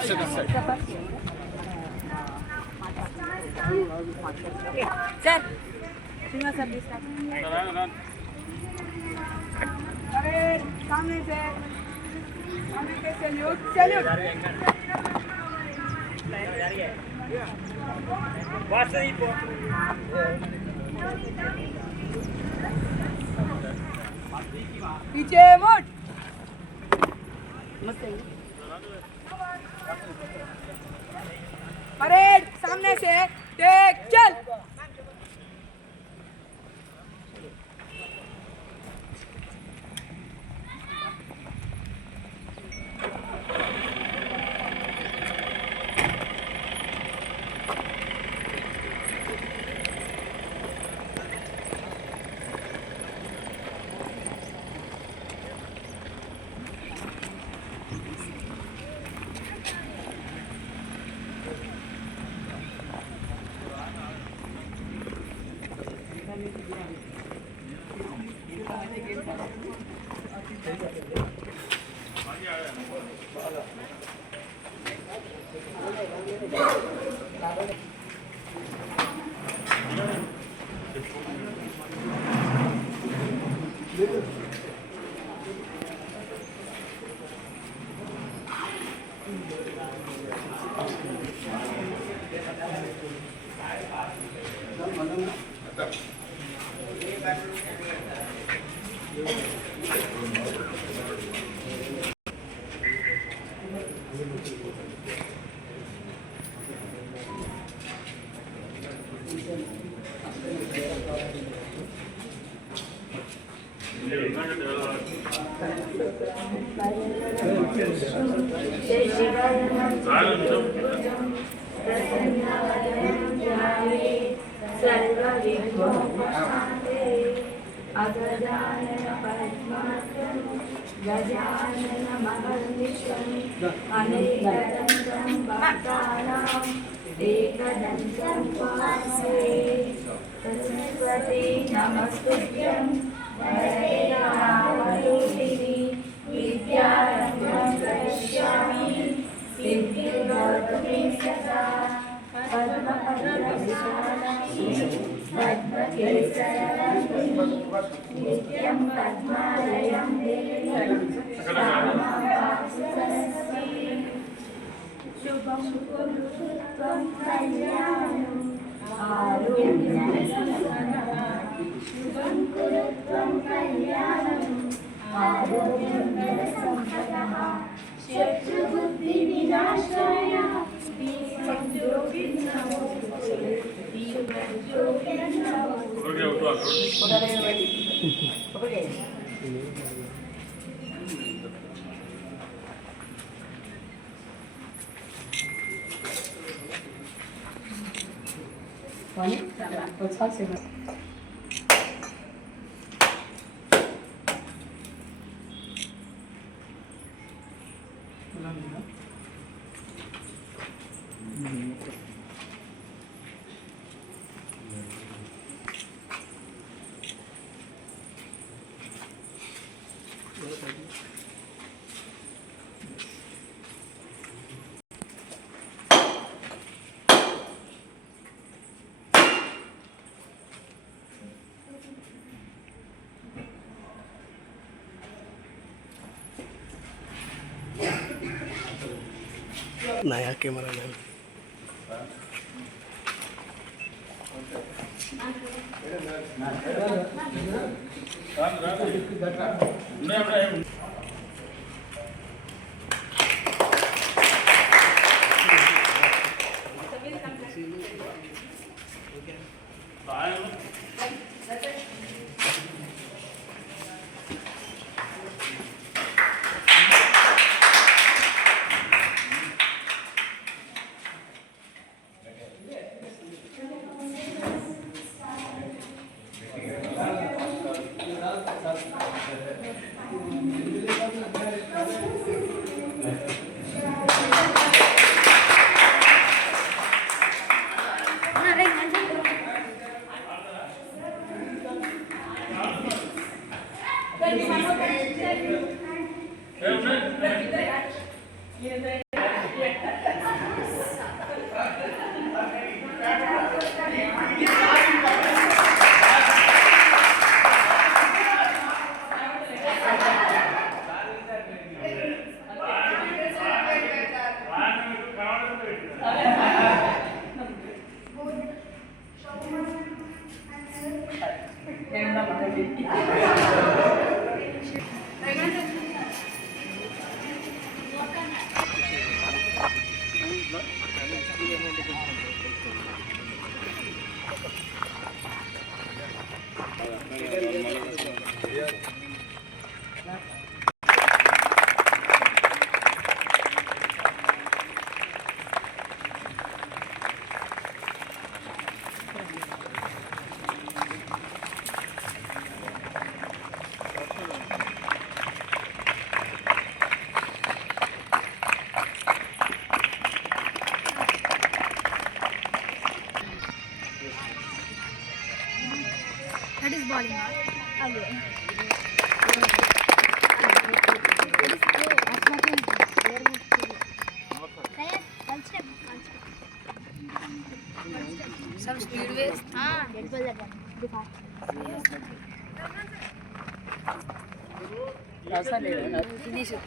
Sir सिंगा sir अरे सामने से सैल्यूट सैल्यूट पीछे मुड़ परेड सामने से टेक चल अगजानन पद्मासनं गजानन महर्निशम् अनेकदन्तं भक्तानाम् एकदन्तं उपास्महे सरस्वती नमस्तुभ्यं वरदे कामरूपिणि विद्यारम्भं करिष्यामि सिद्धिर्भवतु मे सदा पद्मपत्रविशालाक्षि पद्मकेसरवर्णिनि नित्यं पद्मालयं देहि शुभं कुरु त्वं कल्याणम् आरोग्यसम्पदः शुभं कुरु त्वं कल्याणम् आरोग्यसम्पदः शत्रुबुद्धिविनाशाय नया कैमरा ले Some speed waves. Finish it.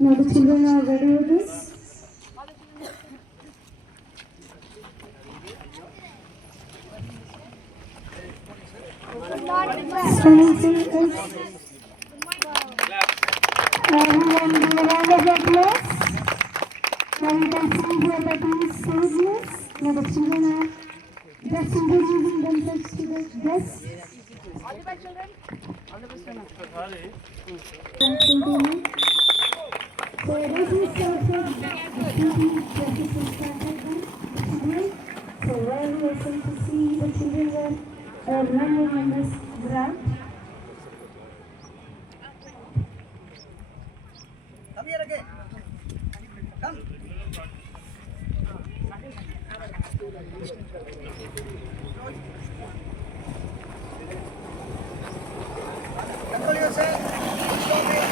Now the children are ready with this. Students is everyone give a round of applause. Now you can see here that he is stages. Now the children are just introducing themselves to the guests. All the best, children. All the best, children. So this is so very awesome to see the children are running on this ground. Come here again. Come. Control yourself. Stop it.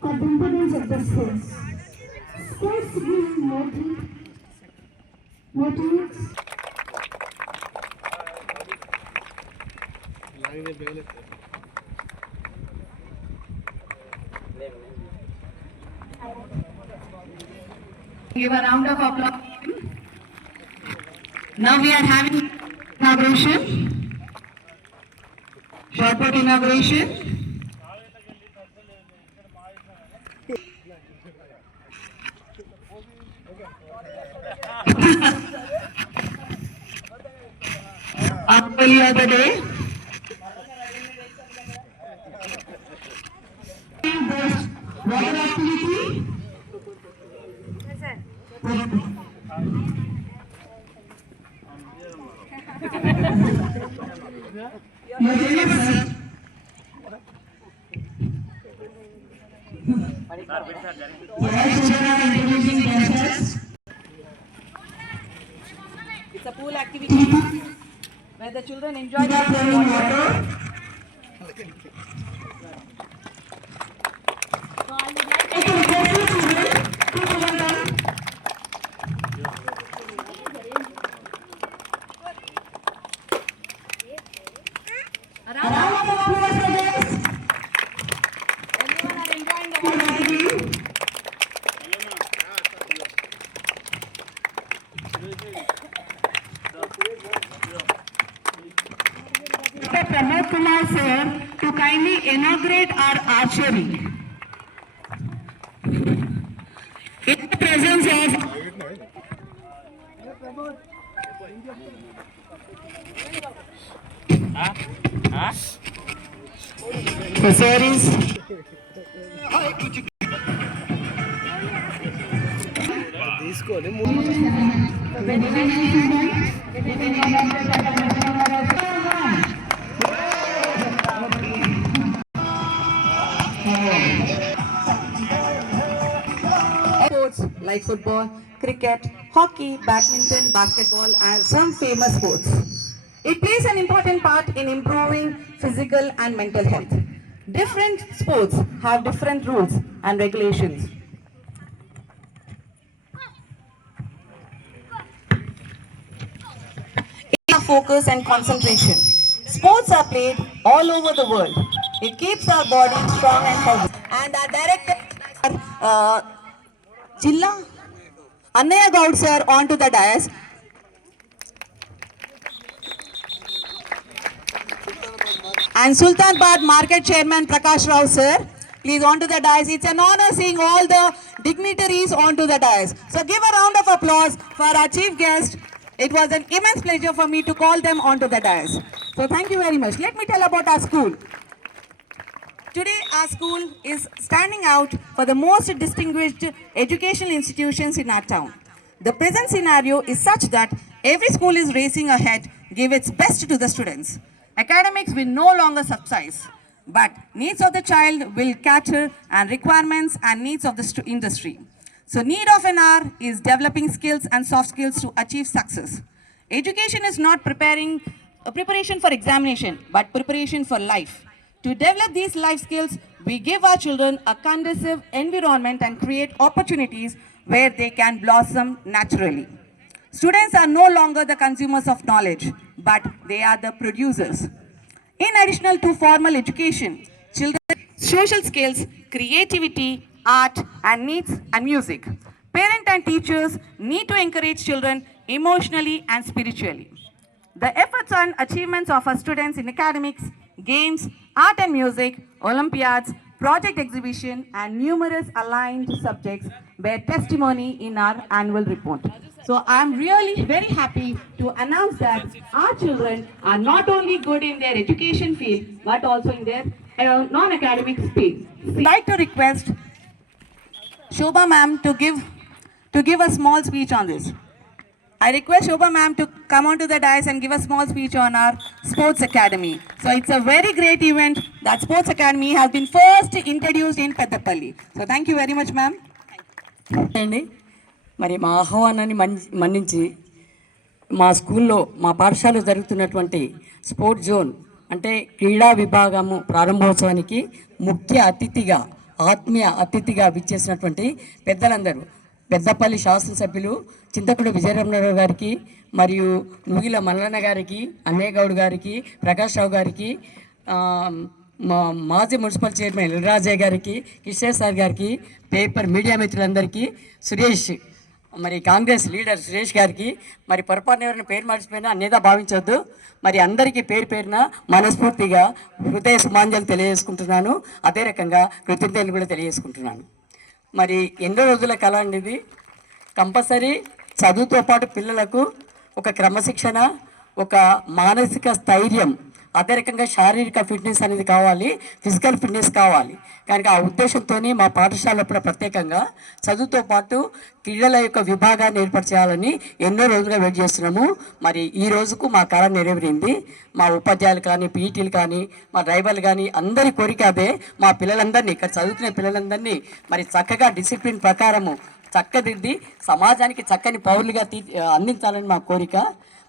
Of the importance of the sports. Sports give motivates Give a round of applause. Now we are having inauguration. Short put inauguration. Employee of the day. Water activity. It's a pool activity where the children enjoy the water. A round of applause for this. Everyone are enjoying the water. Mr. Pramod Kumar sir to kindly inaugurate our archery. In the presence of the sir is తీసుకోండి Sports like football, cricket, hockey, badminton, basketball, and some famous sports. It plays an important part in improving physical and mental health. Different sports have different rules and regulations. Focus and concentration. Sports are played all over the world. It keeps our body strong and healthy. And our director, Jilla Annaya Gaud sir, onto the dais. And Sultanabad Market Chairman Prakash Rao sir, please onto the dais. It's an honor seeing all the dignitaries onto the dais. So give a round of applause for our chief guest. It was an immense pleasure for me to call them onto the dais. So thank you very much. Let me tell about our school. Today our school is standing out for the most distinguished educational institutions in our town. The present scenario is such that every school is racing ahead, give its best to the students. Academics will no longer subsidize, but needs of the child will cater and requirements and needs of the industry. So need of an hour is developing skills and soft skills to achieve success. Education is not preparation for examination, but preparation for life. To develop these life skills, we give our children a conducive environment and create opportunities where they can blossom naturally. Students are no longer the consumers of knowledge, but they are the producers. In addition to formal education, children social skills, creativity, art and needs and music. Parents and teachers need to encourage children emotionally and spiritually. The efforts and achievements of our students in academics, games, art and music, Olympiads, project exhibition and numerous aligned subjects bear testimony in our annual report. So I am really very happy to announce that our children are not only good in their education field but also in their non-academic field. I'd like to request Shobha ma'am to give a small speech on this. I request Shobha ma'am to come onto the dais and give a small speech on our Sports Academy. So it's a very great event that Sports Academy has been first introduced in Peddapalli. So thank you very much ma'am. అండి మరి మా ఆహ్వానాన్ని మన్నించి మా స్కూల్లో మా పాఠశాలలో జరుగుతున్నటువంటి స్పోర్ట్స్ జోన్ అంటే క్రీడా విభాగము ప్రారంభోత్సవానికి ముఖ్య అతిథిగా ఆత్మీయ అతిథిగా విచ్చేసినటువంటి పెద్దలందరూ పెద్దపల్లి శాసనసభ్యులు చింతకుంట విజయరమణరావు గారికి మరియు నుగిల మల్లన్న గారికి అన్నయ్య గౌడ్ గారికి ప్రకాష్ రావు గారికి మాజీ మున్సిపల్ చైర్మన్ ఎల్రాజయ్య గారికి కిషోర్ సార్ గారికి పేపర్ మీడియా మిత్రులందరికీ సురేష్ మరి కాంగ్రెస్ లీడర్ సురేష్ గారికి మరి పొరపాటున ఎవరైనా పేరు మర్చిపోయినా అన్యదా భావించవద్దు. మరి అందరికీ పేరు పేరున మనస్ఫూర్తిగా హృదయ సుమాంజలు తెలియజేసుకుంటున్నాను. అదే రకంగా కృతజ్ఞతలు కూడా తెలియజేసుకుంటున్నాను. మరి ఎన్నో రోజుల కళ అండి ఇది. కంపల్సరీ చదువుతో పాటు పిల్లలకు ఒక క్రమశిక్షణ, ఒక మానసిక స్థైర్యం, అదే రకంగా శారీరక ఫిట్నెస్ అనేది కావాలి, ఫిజికల్ ఫిట్నెస్ కావాలి. కనుక ఆ ఉద్దేశంతో మా పాఠశాలలో కూడా ప్రత్యేకంగా చదువుతో పాటు క్రీడల యొక్క విభాగాన్ని ఏర్పరచేయాలని ఎన్నో రోజులుగా వెయిట్ చేస్తున్నాము. మరి ఈ రోజుకు మా కళ నెరవేరింది. మా ఉపాధ్యాయులు కానీ, పీఈటీలు కానీ, మా డ్రైవర్లు కానీ అందరి కోరిక అదే. మా పిల్లలందరినీ, ఇక్కడ చదువుకునే పిల్లలందరినీ మరి చక్కగా డిసిప్లిన్ ప్రకారము చక్కదిద్ది సమాజానికి చక్కని పౌరులుగా అందించాలని మా కోరిక.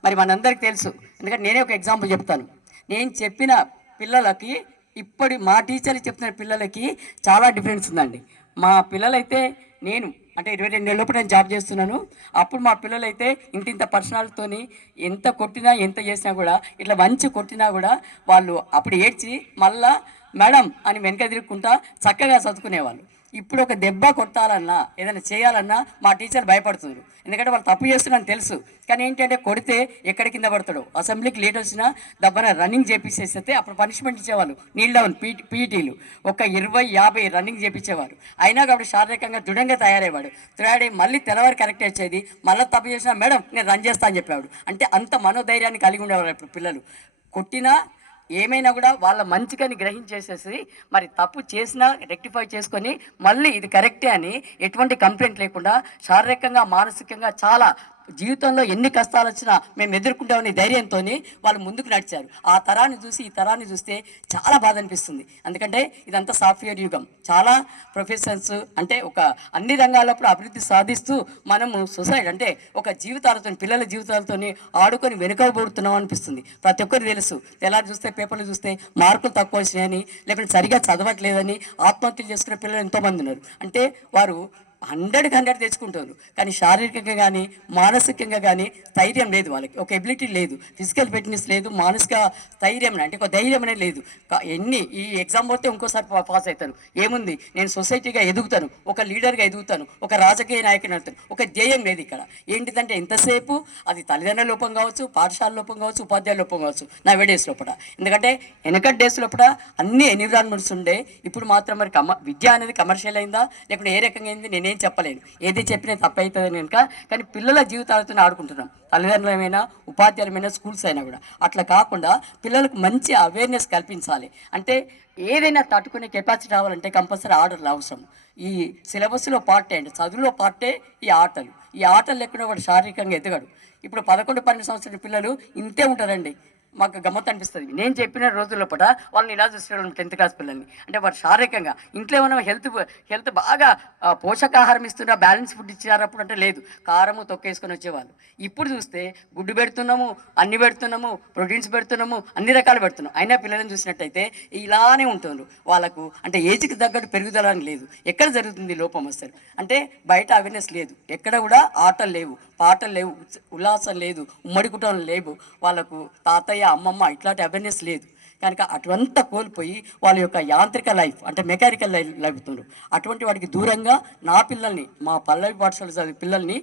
మరి మనందరికీ తెలుసు, ఎందుకంటే నేనే ఒక ఎగ్జాంపుల్ చెప్తాను. నేను చెప్పిన పిల్లలకి ఇప్పుడు మా టీచర్లు చెప్తున్న పిల్లలకి చాలా డిఫరెన్స్ ఉందండి. మా పిల్లలైతే నేను అంటే 22 ఏళ్ళ లోపు నేను జాబ్ చేస్తున్నాను. అప్పుడు మా పిల్లలైతే ఇంత పర్సనాలిటీతోని ఎంత కొట్టినా ఎంత చేసినా కూడా ఇట్లా మంచి కొట్టినా కూడా వాళ్ళు అప్పుడు ఏడ్చి మళ్ళా మేడం అని వెనక తిరుగుకుంటా చక్కగా చదువుకునేవాళ్ళు. ఇప్పుడు ఒక దెబ్బ కొట్టాలన్నా ఏదైనా చేయాలన్నా మా టీచర్ భయపడుతున్నారు. ఎందుకంటే వాళ్ళు తప్పు చేస్తున్నారని తెలుసు. కానీ ఏంటంటే కొడితే ఎక్కడ కింద పడతాడు. అసెంబ్లీకి లేట్ వచ్చినా దబ్బన రన్నింగ్ చేపించేస్తే అప్పుడు పనిష్మెంట్ ఇచ్చేవాళ్ళు. నీల్ డౌన్ పీఈటీలు ఒక 20-50 రన్నింగ్ చేపించేవారు. అయినా కాబట్టి శారీరకంగా దృఢంగా తయారయ్యేవాడు. తయారై మళ్ళీ తెల్లవారు కరెక్ట్ వచ్చేది. మళ్ళీ తప్పు చేసినా మేడం నేను రన్ చేస్తా అని చెప్పేవాడు. అంటే అంత మనోధైర్యాన్ని కలిగి ఉండేవారు ఇప్పుడు పిల్లలు. కొట్టినా ఏమైనా కూడా వాళ్ళ మంచిగాని గ్రహించేసేసి మరి తప్పు చేసినా రెక్టిఫై చేసుకొని మళ్ళీ ఇది కరెక్టే అని ఎటువంటి కంప్లైంట్ లేకుండా శారీరకంగా మానసికంగా చాలా జీవితంలో ఎన్ని కష్టాలు వచ్చినా మేము ఎదుర్కొంటామని ధైర్యంతో వాళ్ళు ముందుకు నడిచారు. ఆ తరాన్ని చూసి ఈ తరాన్ని చూస్తే చాలా బాధ అనిపిస్తుంది. ఎందుకంటే ఇదంతా సాఫ్ట్వేర్ యుగం. చాలా ప్రొఫెషన్స్ అంటే ఒక అన్ని రంగాల్లో అభివృద్ధి సాధిస్తూ మనము సొసైటీ అంటే ఒక జీవితాలతో పిల్లల జీవితాలతో ఆడుకొని వెనుకబడుతున్నాం అనిపిస్తుంది. ప్రతి ఒక్కరు తెలుసు. తెల్లారి చూస్తే పేపర్లు చూస్తే మార్కులు తక్కువ వచ్చినాయని లేకుంటే సరిగా చదవట్లేదని ఆత్మహత్యలు చేసుకునే పిల్లలు ఎంతోమంది ఉన్నారు. అంటే వారు 100కి 100 తెచ్చుకుంటారు. కానీ శారీరకంగా కానీ మానసికంగా కానీ స్థైర్యం లేదు. వాళ్ళకి ఒక ఎబిలిటీ లేదు, ఫిజికల్ ఫిట్నెస్ లేదు, మానసిక స్థైర్యం అంటే ఒక ధైర్యం అనేది లేదు. ఈ ఎగ్జామ్ పోతే ఇంకోసారి పాస్ అవుతాను, ఏముంది నేను సొసైటీగా ఎదుగుతాను, ఒక లీడర్గా ఎదుగుతాను, ఒక రాజకీయ నాయకుని అవుతాను, ఒక ధ్యేయం లేదు ఇక్కడ. ఏంటిదంటే ఎంతసేపు అది తల్లిదండ్రుల లోపం కావచ్చు, పాఠశాల లోపం కావచ్చు, ఉపాధ్యాయుల లోపం కావచ్చు, నవే డేస్ లోపల. ఎందుకంటే వెనకటి డేస్ లోపల అన్ని ఎన్విరాన్మెంట్స్ ఉండే. ఇప్పుడు మాత్రం మరి విద్య అనేది కమర్షియల్ అయిందా లేకుంటే ఏ రకంగా అయింది నేనేం చెప్పలేను. ఏది చెప్పినా తప్పు అవుతుంది కనుక. కానీ పిల్లల జీవితాలతో ఆడుకుంటున్నాం. తల్లిదండ్రులమైనా ఉపాధ్యాయులమైనా స్కూల్స్ అయినా కూడా అట్లా కాకుండా పిల్లలకు మంచి అవేర్నెస్ కల్పించాలి. అంటే ఏదైనా తట్టుకునే కెపాసిటీ రావాలంటే కంపల్సరీ ఆర్డర్లు అవసరం. ఈ సిలబస్లో పార్టే అంటే చదువులో పార్టే ఈ ఆటలు. ఈ ఆటలు లేకుండా వాడు శారీరకంగా ఎదగడు. ఇప్పుడు 11-12 సంవత్సరాల పిల్లలు ఇంతే ఉంటారండి. మాకు గమ్మత్ అనిపిస్తుంది. నేను చెప్పిన రోజుల్లో పూట వాళ్ళని ఇలా చూస్తున్నాం 10th క్లాస్ పిల్లల్ని. అంటే వారు శారీరకంగా ఇంట్లో ఏమైనా హెల్త్ బాగా పోషకాహారం ఇస్తున్నా, బ్యాలెన్స్ ఫుడ్ ఇచ్చారు అప్పుడు అంటే లేదు, కారము తొక్కేసుకొని వచ్చేవాళ్ళు. ఇప్పుడు చూస్తే గుడ్డు పెడుతున్నాము, అన్ని పెడుతున్నాము, ప్రోటీన్స్ పెడుతున్నాము, అన్ని రకాలు పెడుతున్నాం. అయినా పిల్లలను చూసినట్టయితే ఇలానే ఉంటున్నారు. వాళ్ళకు అంటే ఏజ్కి తగ్గట్టు పెరుగుదల లేదు. ఎక్కడ జరుగుతుంది లోపం వస్తారు అంటే బయట అవేర్నెస్ లేదు. ఎక్కడ కూడా ఆటలు లేవు, పాటలు లేవు, ఉల్లాసం లేదు, ఉమ్మడి కుటుంబం లేవు. వాళ్ళకు తాతయ్య అమ్మమ్మ ఇట్లాంటి అవేర్నెస్ లేదు. కనుక అటువంతా కోల్పోయి వాళ్ళ యొక్క యాంత్రిక లైఫ్ అంటే మెకానికల్ లైఫ్ అవుతున్నారు. అటువంటి వాడికి దూరంగా నా పిల్లల్ని, మా పల్లవి పాఠశాల చదివే పిల్లల్ని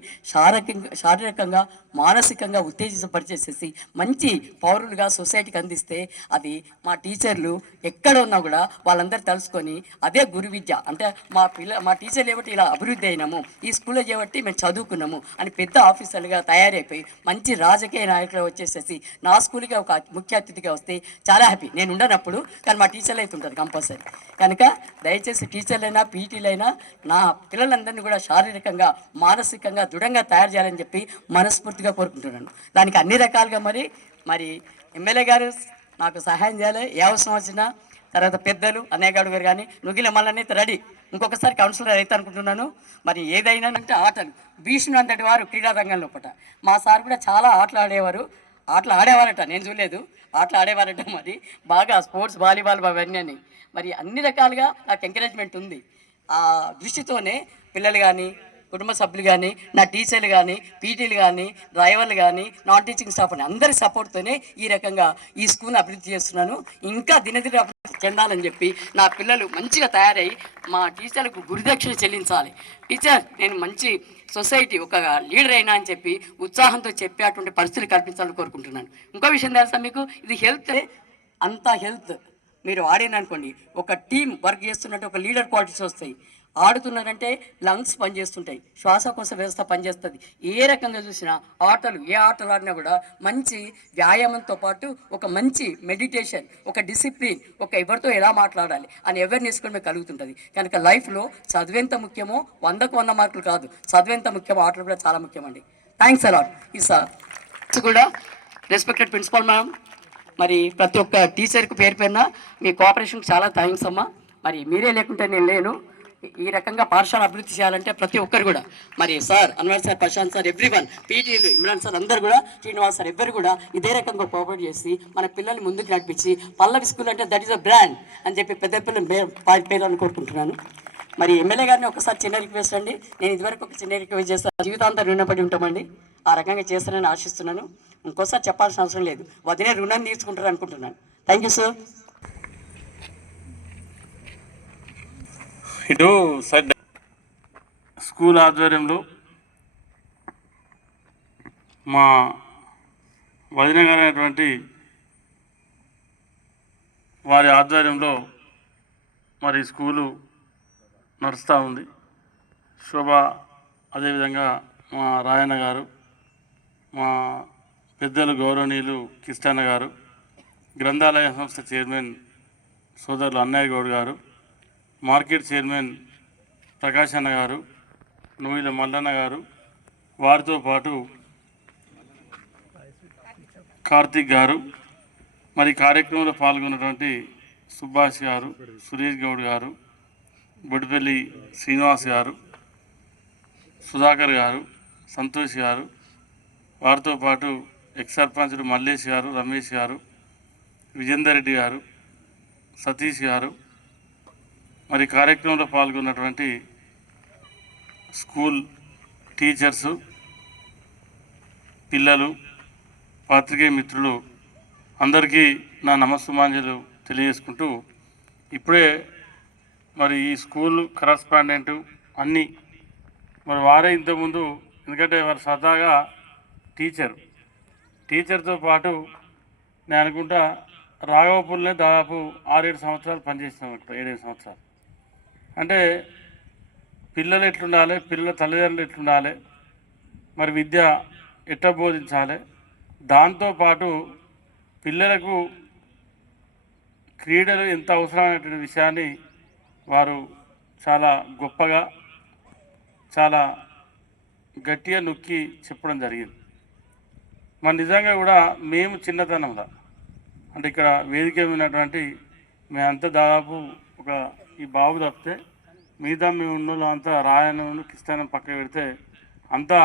శారీరకంగా మానసికంగా ఉత్తేజపరిచేసేసి మంచి పౌరులుగా సొసైటీకి అందిస్తే అది మా టీచర్లు ఎక్కడ ఉన్నా కూడా వాళ్ళందరూ తెలుసుకొని అదే గురు విద్య అంటే మా టీచర్లు ఏబట్టి ఇలా అభివృద్ధి అయినాము, ఈ స్కూల్లో చేయబట్టి మేము చదువుకున్నాము అని పెద్ద ఆఫీసర్లుగా తయారైపోయి మంచి రాజకీయ నాయకులు వచ్చేసేసి నా స్కూల్కి ఒక ముఖ్య అతిథిగా వస్తే చాలా హ్యాపీ. నేను ఉండనప్పుడు కానీ మా టీచర్లు అయితే ఉంటారు కంపల్సరీ. కనుక దయచేసి టీచర్లైనా పీటీలైనా నా పిల్లలందరినీ కూడా శారీరకంగా మానసికంగా దృఢంగా తయారు చేయాలని చెప్పి మనస్ఫూర్తిగా కోరుకుంటున్నాను. దానికి అన్ని రకాలుగా మరి ఎమ్మెల్యే గారు నాకు సహాయం చేయాలి. ఏ అవసరం వచ్చినా తర్వాత పెద్దలు అనేగాడు గారు కానీ నుగిల మళ్ళీ రెడీ. ఇంకొకసారి కౌన్సిలర్ అయితే అనుకుంటున్నాను. మరి ఏదైనా అంటే ఆటలు భీష్ముడు అంతటి వారు క్రీడా రంగంలో పూట మా సార్ కూడా చాలా ఆటలు ఆడేవారట. నేను చూడలేదు, ఆటలు ఆడేవారట. మరి బాగా స్పోర్ట్స్, వాలీబాల్ అవన్నీ అని మరి అన్ని రకాలుగా నాకు ఎంకరేజ్మెంట్ ఉంది. ఆ దృష్టితోనే పిల్లలు కానీ కుటుంబ సభ్యులు కానీ నా టీచర్లు కానీ పీటీలు కానీ డ్రైవర్లు కానీ నాన్ టీచింగ్ స్టాఫ్ అని అందరి సపోర్ట్తోనే ఈ రకంగా ఈ స్కూల్ని అభివృద్ధి చేస్తున్నాను. ఇంకా దినదిన అభివృద్ధి చెందాలని చెప్పి నా పిల్లలు మంచిగా తయారై మా టీచర్లకు గురుదక్షిణ చెల్లించాలి. టీచర్ నేను మంచి సొసైటీ ఒక లీడర్ అయినా అని చెప్పి ఉత్సాహంతో చెప్పే అటువంటి పరిస్థితులు కల్పించాలని కోరుకుంటున్నాను. ఇంకో విషయం తెలుసా మీకు, ఇది హెల్త్ అంతా హెల్త్ మీరు ఆడిననుకోండి ఒక టీం వర్క్ చేస్తున్నట్టు ఒక లీడర్ క్వాలిటీస్ వస్తాయి. ఆడుతున్నారంటే లంగ్స్ పనిచేస్తుంటాయి, శ్వాసకోశ వ్యవస్థ పనిచేస్తుంది. ఏ రకంగా చూసినా ఏ ఆటలు ఆడినా కూడా మంచి వ్యాయామంతో పాటు ఒక మంచి మెడిటేషన్, ఒక డిసిప్లిన్, ఒక ఎవరితో ఎలా మాట్లాడాలి అని అవేర్నెస్ కూడా మీకు కలుగుతుంటుంది. కనుక లైఫ్లో చదువెంత ముఖ్యమో 100కు 100 మార్కులు కాదు, చదువెంత ముఖ్యమో ఆటలు కూడా చాలా ముఖ్యమండి. Thanks a lot. ఈ సార్ కూడా రెస్పెక్టెడ్ ప్రిన్సిపల్ మ్యామ్, మరి ప్రతి ఒక్క టీచర్కి పేరు పేరున మీ కోఆపరేషన్కి చాలా థ్యాంక్స్ అమ్మా. మరి మీరే లేకుంటే నేను లేను. ఈ రకంగా పాఠశాల అభివృద్ధి చేయాలంటే ప్రతి ఒక్కరు కూడా మరి sir Anwar sir, Prashant sir, everyone, పీటీలు, ఇమ్రాన్ సార్ అందరు కూడా, శ్రీనివాస్ సార్ ఎవ్వరు కూడా ఇదే రకంగా కోఆపరేట్ చేసి మన పిల్లల్ని ముందుకు నడిపించి పల్లవి స్కూల్ అంటే దట్ ఈస్ అ బ్రాండ్ అని చెప్పి పెద్ద పిల్లలు పేర్లను కోరుకుంటున్నాను. మరి ఎమ్మెల్యే గారిని ఒకసారి చిన్న రిక్వెస్ట్ అండి, నేను ఇదివరకు ఒక చిన్న రిక్వెస్ట్ చేస్తాను, జీవితాంతం రుణపడి ఉంటామండి, ఆ రకంగా చేస్తానని ఆశిస్తున్నాను. ఇంకోసారి చెప్పాల్సిన అవసరం లేదు, వదిలే రుణం తీర్చుకుంటారు అనుకుంటున్నాను. Thank you sir. ఇటు స్కూల్ ఆధ్వర్యంలో మా వదిన గారైనటువంటి వారి ఆధ్వర్యంలో మరి స్కూలు నడుస్తూ ఉంది. శోభ, అదేవిధంగా మా రాయన్న గారు, మా పెద్దలు గౌరవనీయులు కిష్టన్న గారు, గ్రంథాలయ సంస్థ చైర్మన్ సోదరులు అన్నయ్య గౌడ్ గారు, మార్కెట్ చైర్మన్ ప్రకాష్ అన్న గారు, నూయిల మల్లన్న గారు, వారితో పాటు కార్తీక్ గారు, మరి కార్యక్రమంలో పాల్గొన్నటువంటి సుభాష్ గారు, సురేష్ గౌడ్ గారు, బొడిపల్లి శ్రీనివాస్ గారు, సుధాకర్ గారు, సంతోష్ గారు, వారితో పాటు ఎక్స్ సర్పంచులు మల్లేష్ గారు, రమేష్ గారు, విజేందర్ రెడ్డి గారు, సతీష్ గారు, మరి కార్యక్రమంలో పాల్గొన్నటువంటి స్కూల్ టీచర్సు, పిల్లలు, పాత్రికేయ మిత్రులు అందరికీ నా నమస్సుమాంజలు తెలియజేసుకుంటూ, ఇప్పుడే మరి ఈ స్కూల్ కరస్పాండెంటు అన్నీ మరి వారే ఇంతకుముందు, ఎందుకంటే వారు సరదాగా టీచర్తో పాటు నేను అనుకుంటా రాఘవపూర్లోనే దాదాపు 6-7 సంవత్సరాలు పనిచేసినాం అనుకుంటా, 7-8 సంవత్సరాలు. అంటే పిల్లలు ఎట్లుండాలి, పిల్లల తల్లిదండ్రులు ఎట్లుండాలి, మరి విద్య ఎట్లా బోధించాలి, దాంతోపాటు పిల్లలకు క్రీడలు ఎంత అవసరమైనటువంటి విషయాన్ని వారు చాలా గొప్పగా, చాలా గట్టిగా నొక్కి చెప్పడం జరిగింది. మరి నిజంగా కూడా మేము చిన్నతనంలో, అంటే ఇక్కడ వేదిక ఉన్నటువంటి మేమంతా దాదాపు ఒక ఈ బాబు తప్పితే మిగతా మేము ఉన్నోళ్ళు అంతా రాయను కిస్తానం పక్క పెడితే అంతా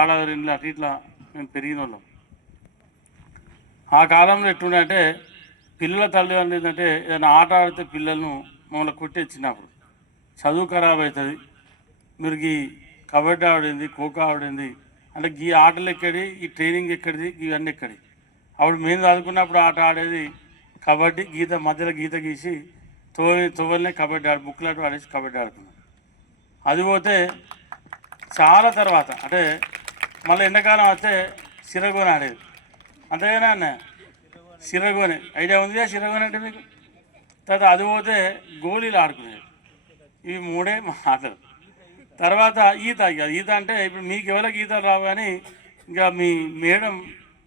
ఏడాది ఇండ్లు అటు ఇట్లా మేము పెరిగిన వాళ్ళం. ఆ కాలంలో ఎట్లుండే పిల్లల తల్లిదండ్రులు ఏంటంటే ఏదైనా ఆట ఆడితే పిల్లలను మమ్మల్ని కొట్టించినప్పుడు చదువు ఖరాబ్ అవుతుంది, మీరు ఈ కబడ్డీ ఆడింది, ఖోఖో ఆడింది అంటే ఈ ఆటలు ఎక్కడి, ఈ ట్రైనింగ్ ఎక్కడిది, ఇవన్నీ ఎక్కడి. అప్పుడు మేము చదువుకున్నప్పుడు ఆట ఆడేది కబడ్డీ, గీత మధ్యలో గీత గీసి తోవల్నే కబడ్డీ బుక్లెట్ ఆడేసి కబడ్డీ ఆడుతున్నాం. అది పోతే చాలా తర్వాత అంటే మళ్ళీ ఎండాకాలం వస్తే సిరగోని ఆడేది, అంతేగానే అన్న సిరగోని ఐడియా ఉందిగా, సిరగోని అంటే మీకు. తర్వాత అది పోతే గోళీలు ఆడుకునేది. ఇవి 3 మా ఆటలు. తర్వాత ఈత అంటే ఇప్పుడు మీకు ఎవరికి ఈతలు రావు, కానీ ఇంకా మీ మేడం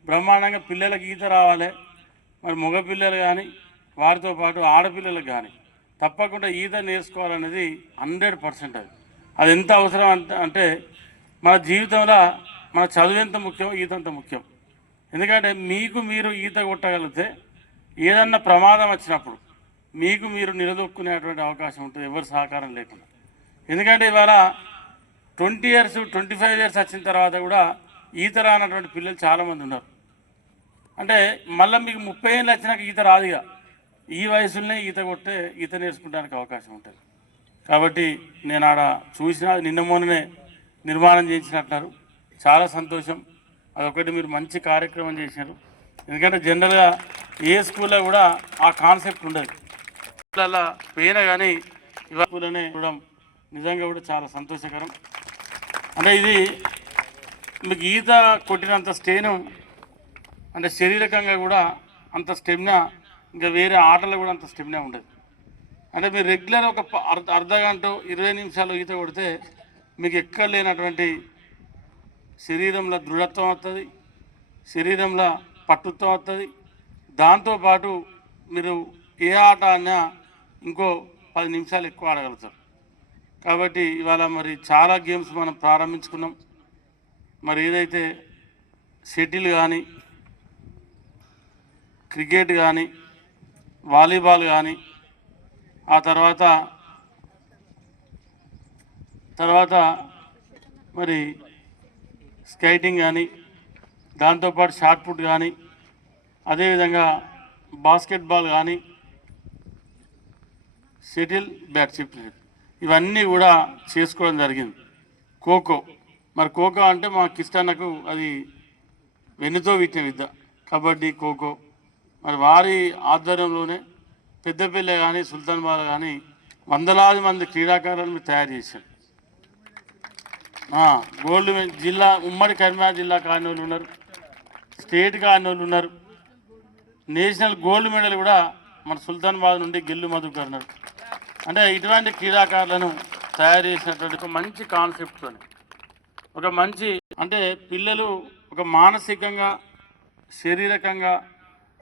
బ్రహ్మాండంగా పిల్లలకి ఈత రావాలి, మరి మగపిల్లలు కానీ వారితో పాటు ఆడపిల్లలకు కానీ తప్పకుండా ఈత నేర్చుకోవాలనేది 100%. అది ఎంత అవసరం అంటే మన జీవితంలో మన చదువు ఎంత ముఖ్యం, ఈత అంత ముఖ్యం. ఎందుకంటే మీరు ఈత కొట్టగలిగితే ఏదన్నా ప్రమాదం వచ్చినప్పుడు మీకు మీరు నిలదొక్కునేటువంటి అవకాశం ఉంటుంది, ఎవరి సహకారం లేకుండా. ఎందుకంటే ఇవాళ 20 years 25 years వచ్చిన తర్వాత కూడా ఈత రానటువంటి పిల్లలు చాలామంది ఉన్నారు. అంటే మళ్ళీ మీకు 30 ఏళ్ళు వచ్చినాక ఈత రాదుగా, ఈ వయసులోనే ఈత నేర్చుకోవడానికి అవకాశం ఉంటుంది. కాబట్టి నేను ఆడ చూసిన నిన్న మొన్ననే నిర్మాణం చేయించినట్టున్నారు, చాలా సంతోషం. అదొకటి మీరు మంచి కార్యక్రమం చేశారు. ఎందుకంటే జనరల్గా ఏ స్కూల్లో కూడా ఆ కాన్సెప్ట్ ఉండదు, స్కూళ్ళల్లో పోయినా కానీ ఇవాళ స్కూల్లోనే చూడడం నిజంగా కూడా చాలా సంతోషకరం. అంటే ఇది మీకు ఈత కొట్టినంత స్టేను అంటే శారీరకంగా కూడా అంత స్టెమినా, ఇంకా వేరే ఆటలు కూడా అంత స్టెమినా ఉండదు. అంటే మీరు రెగ్యులర్ ఒక అర్ధ గంట 20 నిమిషాలు ఈత కొడితే మీకు ఎక్కడ లేనటువంటి శరీరంలో దృఢత్వం వస్తుంది, శరీరంలో పట్టుత్వం వస్తుంది. దాంతోపాటు మీరు ఏ ఆట అన్నా ఇంకో 10 నిమిషాలు ఎక్కువ ఆడగలుగుతారు. కాబట్టి ఇవాళ మరి చాలా గేమ్స్ మనం ప్రారంభించుకున్నాం. మరి ఏదైతే షటిల్ కానీ, క్రికెట్ కానీ, వాలీబాల్ కానీ, ఆ తర్వాత మరి స్కేటింగ్ కానీ, దాంతోపాటు షార్ట్ పుట్ కానీ, అదేవిధంగా బాస్కెట్బాల్ కానీ, షటిల్, బ్యాట్, ఇవన్నీ కూడా చేసుకోవడం జరిగింది. ఖోఖో, మరి ఖోఖో అంటే మా కిష్టన్నకు అది వెన్నుతో విట్టిన విద్య. కబడ్డీ, ఖోఖో మరి వారి ఆధ్వర్యంలోనే పెద్దపల్లి కానీ సుల్తానాబాద్ కానీ వందలాది మంది క్రీడాకారులను తయారు చేశారు. గోల్డ్ జిల్లా ఉమ్మడి కరీంనగర్ జిల్లా కాని వాళ్ళు ఉన్నారు, స్టేట్ కాని వాళ్ళు ఉన్నారు, నేషనల్ గోల్డ్ మెడల్ కూడా మన సుల్తానాబాద్ నుండి గిల్లు మధుకర్ ఉన్నారు. అంటే ఇటువంటి క్రీడాకారులను తయారు చేసినటువంటి ఒక మంచి కాన్సెప్ట్తో ఒక మంచి అంటే పిల్లలు ఒక మానసికంగా శారీరకంగా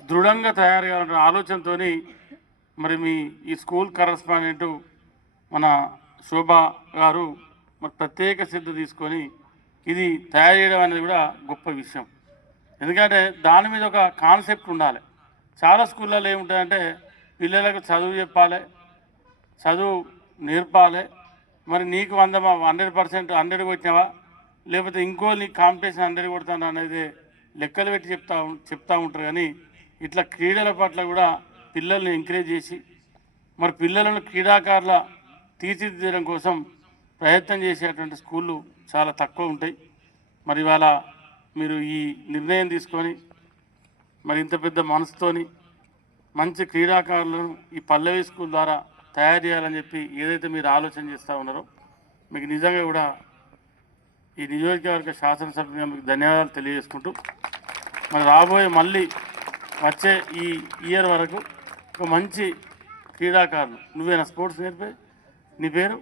దృఢంగా తయారు కావాలనే ఆలోచనతో మరి మీ ఈ స్కూల్ కరస్పాండెంట్ మన శోభ గారు మరి ప్రత్యేక శ్రద్ధ తీసుకొని ఇది తయారు చేయడం అనేది కూడా గొప్ప విషయం. ఎందుకంటే దాని మీద ఒక కాన్సెప్ట్ ఉండాలి. చాలా స్కూళ్ళలో ఏముంటుందంటే పిల్లలకు చదువు చెప్పాలి, చదువు నేర్పాలి, మరి నీకు 100% 100 కొట్టినావా లేకపోతే ఇంకో నీకు కాంపిటీషన్ 100 కొడతాను అనేది లెక్కలు పెట్టి చెప్తా ఉంటారు. కానీ ఇట్లా క్రీడల పట్ల కూడా పిల్లల్ని ఎంకరేజ్ చేసి మరి పిల్లలను క్రీడాకారుల తీర్చిదిద్దడం కోసం ప్రయత్నం చేసేటువంటి స్కూళ్ళు చాలా తక్కువ ఉంటాయి. మరి ఇవాళ మీరు ఈ నిర్ణయం తీసుకొని మరి ఇంత పెద్ద మనసుతోని మంచి క్రీడాకారులను ఈ పల్లవి స్కూల్ ద్వారా తయారు చేయాలని చెప్పి ఏదైతే మీరు ఆలోచన చేస్తూ ఉన్నారో మీకు నిజంగా కూడా ఈ నియోజకవర్గ శాసనసభ్యులుగా మీకు ధన్యవాదాలు తెలియజేసుకుంటూ మరి రాబోయే మళ్ళీ వచ్చే ఈ ఇయర్ వరకు ఒక మంచి క్రీడాకారులు నువ్వేనా స్పోర్ట్స్ నేర్పే నీ పేరు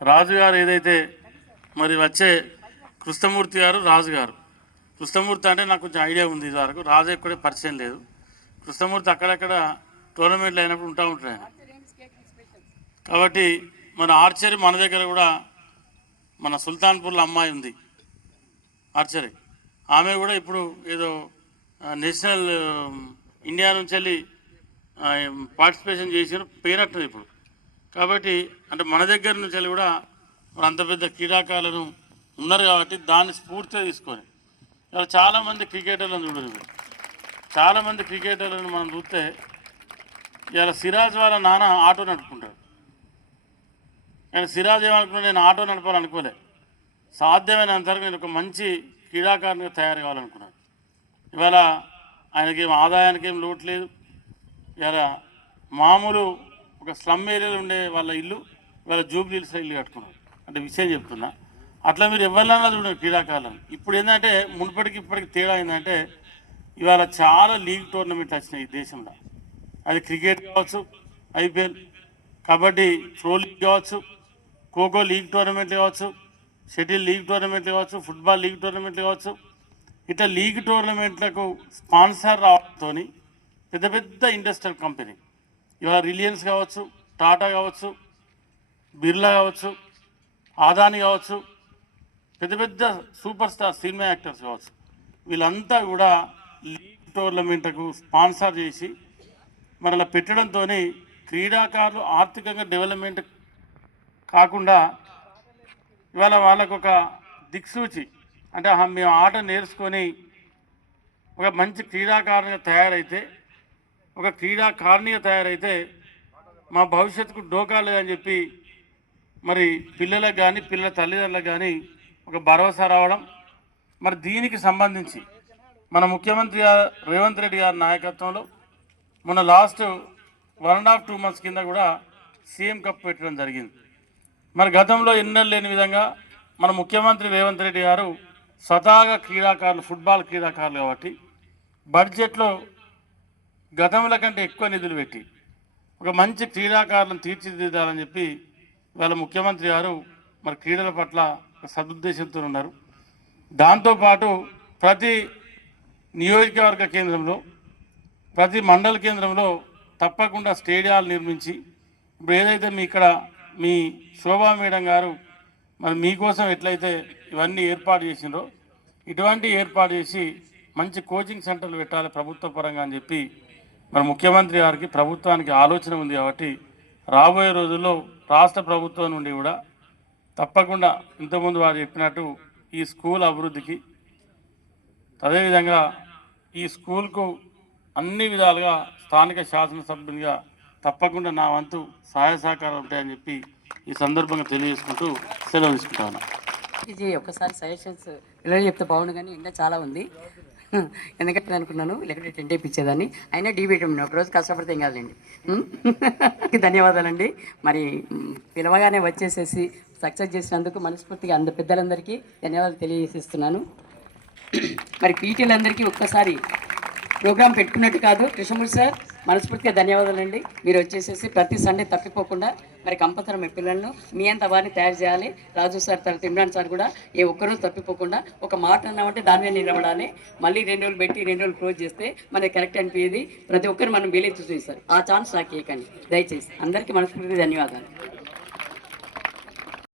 రాజు గారు ఏదైతే మరి వచ్చే కృష్ణమూర్తి గారు రాజు గారు కృష్ణమూర్తి అంటే నాకు కొంచెం ఐడియా ఉంది ఇది వరకు, రాజు ఎక్కడే పరిచయం లేదు. కృష్ణమూర్తి అక్కడక్కడ టోర్నమెంట్లు అయినప్పుడు ఉంటాడు ఆయన. కాబట్టి మన ఆర్చరీ మన దగ్గర కూడా మన సుల్తాన్పూర్లో అమ్మాయి ఉంది ఆర్చరీ, ఆమె కూడా ఇప్పుడు ఏదో నేషనల్ ఇండియా నుంచి వెళ్ళి పార్టిసిపేషన్ చేసిన పోయినట్టు ఇప్పుడు. కాబట్టి అంటే మన దగ్గర నుంచి వెళ్ళి కూడా మరి అంత పెద్ద క్రీడాకారులను ఉన్నారు కాబట్టి దాన్ని స్ఫూర్తిగా తీసుకొని ఇవాళ చాలామంది క్రికెటర్లను చూడరు. చాలామంది క్రికెటర్లను మనం చూస్తే ఇవాళ సిరాజ్ వాళ్ళ నాన్న ఆటో నడుపుకుంటాడు. కానీ సిరాజ్ ఏమనుకున్నా నేను ఆటో నడపాలనుకోలే, సాధ్యమైనంతవరకు నేను ఒక మంచి క్రీడాకారునిగా తయారు కావాలనుకున్నాను. ఇవాళ ఆయనకేం ఆదాయానికి ఏం లోటు లేదు. ఇవాళ మామూలు ఒక స్లమ్ ఏరియాలో ఉండే వాళ్ళ ఇల్లు ఇవాళ జూబ్లీహిల్స్లో ఇల్లు కట్టుకున్నారు. అంటే విషయం చెప్తున్నా, అట్లా మీరు ఎవరినైనా చూడండి క్రీడాకారులను. ఇప్పుడు ఏంటంటే మునుపటికి ఇప్పటికి తేడా ఏంటంటే ఇవాళ చాలా లీగ్ టోర్నమెంట్లు వచ్చినాయి ఈ దేశంలో. అది క్రికెట్ కావచ్చు, ఐపీఎల్, కబడ్డీ ప్రో లీగ్ కావచ్చు, ఖోఖో లీగ్ టోర్నమెంట్లు కావచ్చు, షటిల్ లీగ్ టోర్నమెంట్లు కావచ్చు, ఫుట్బాల్ లీగ్ టోర్నమెంట్లు కావచ్చు. ఇట్లా లీగ్ టోర్నమెంట్లకు స్పాన్సర్ రావడంతో పెద్ద పెద్ద ఇండస్ట్రియల్ కంపెనీ ఇవాళ రిలయన్స్ కావచ్చు, టాటా కావచ్చు, బిర్లా కావచ్చు, ఆదాని కావచ్చు, పెద్ద పెద్ద సూపర్ స్టార్ సినిమా యాక్టర్స్ కావచ్చు, వీళ్ళంతా కూడా లీగ్ టోర్నమెంట్లకు స్పాన్సర్ చేసి మరి అలా పెట్టడంతో క్రీడాకారులు ఆర్థికంగా డెవలప్మెంట్ కాకుండా ఇవాళ వాళ్ళకు ఒక దిక్సూచి అంటే మేము ఆట నేర్చుకొని ఒక మంచి క్రీడాకారునిగా తయారైతే ఒక క్రీడాకారునిగా తయారైతే మా భవిష్యత్తుకు డోకా లేదని చెప్పి మరి పిల్లలకు కానీ పిల్లల తల్లిదండ్రులకు కానీ ఒక భరోసా రావడం. మరి దీనికి సంబంధించి మన ముఖ్యమంత్రి రేవంత్ రెడ్డి గారి నాయకత్వంలో మొన్న లాస్ట్ 1.5-2 months కింద కూడా సీఎం కప్ పెట్టడం జరిగింది. మరి గతంలో ఎన్నడూ లేని విధంగా మన ముఖ్యమంత్రి రేవంత్ రెడ్డి గారు స్వతహాగా క్రీడాకారులు ఫుట్బాల్ క్రీడాకారులు కాబట్టి బడ్జెట్లో గతంలో కంటే ఎక్కువ నిధులు పెట్టి ఒక మంచి క్రీడాకారులను తీర్చిదిద్దాలని చెప్పి వాళ్ళ ముఖ్యమంత్రి గారు మరి క్రీడల పట్ల సదుద్దేశంతో ఉన్నారు. దాంతోపాటు ప్రతి నియోజకవర్గ కేంద్రంలో ప్రతి మండల కేంద్రంలో తప్పకుండా స్టేడియాలు నిర్మించి ఇప్పుడు ఏదైతే మీ శోభా మేడం గారు మరి మీకోసం ఎట్లయితే ఇవన్నీ ఏర్పాటు చేసిండ్రో ఇటువంటి ఏర్పాటు చేసి మంచి కోచింగ్ సెంటర్లు పెట్టాలి ప్రభుత్వ పరంగా అని చెప్పి మరి ముఖ్యమంత్రి గారికి ప్రభుత్వానికి ఆలోచన ఉంది. కాబట్టి రాబోయే రోజుల్లో రాష్ట్ర ప్రభుత్వం నుండి కూడా తప్పకుండా ఇంతకుముందు వారు చెప్పినట్టు ఈ స్కూల్ అభివృద్ధికి అదేవిధంగా ఈ స్కూల్కు అన్ని విధాలుగా స్థానిక శాసనసభ్యునిగా తప్పకుండా నా వంతు సహాయ సహకారాలు ఉంటాయని చెప్పి ఈ సందర్భంగా తెలియజేసుకుంటూ సెలవు తీసుకుంటాను. ఇది ఒక్కసారి సజెషన్స్ పిల్లలు చెప్తే బాగుండు, కానీ ఎండ చాలా ఉంది. ఎందుకంటే అనుకున్నాను లేకపోతే టెంట్ వేయించేదాన్ని, అయినా డీ పెట్టాము. ఒకరోజు కష్టపడితే ఏం కాదండి. ధన్యవాదాలండి. మరి పిలవగానే వచ్చేసేసి సక్సెస్ చేసినందుకు మనస్ఫూర్తిగా పెద్దలందరికీ ధన్యవాదాలు తెలియజేస్తున్నాను. మరి పీటీలందరికీ ఒక్కసారి ప్రోగ్రాం పెట్టుకున్నట్టు కాదు, కృష్ణమూర్తి సార్ మనస్ఫూర్తిగా ధన్యవాదాలండి. మీరు వచ్చేసేసి ప్రతి సండే తప్పిపోకుండా మరి కంపల్సరీ మీ పిల్లలను మీ అంత వారిని తయారు చేయాలి. రాజు సార్ తర్వాత ఇమ్రాన్ సార్ కూడా ఏ ఒక్కరోజు తప్పిపోకుండా ఒక మాట అన్నామంటే దాని మీద నిలబడాలి. మళ్ళీ 2 రోజులు పెట్టి 2 రోజులు క్లోజ్ చేస్తే మనకి కరెక్ట్ అనిపించేది. ప్రతి ఒక్కరు మనం వీలైతే చూపిస్తారు. ఆ ఛాన్స్ నాకు ఇవ్వకండి దయచేసి. అందరికీ మనస్ఫూర్తిగా ధన్యవాదాలు.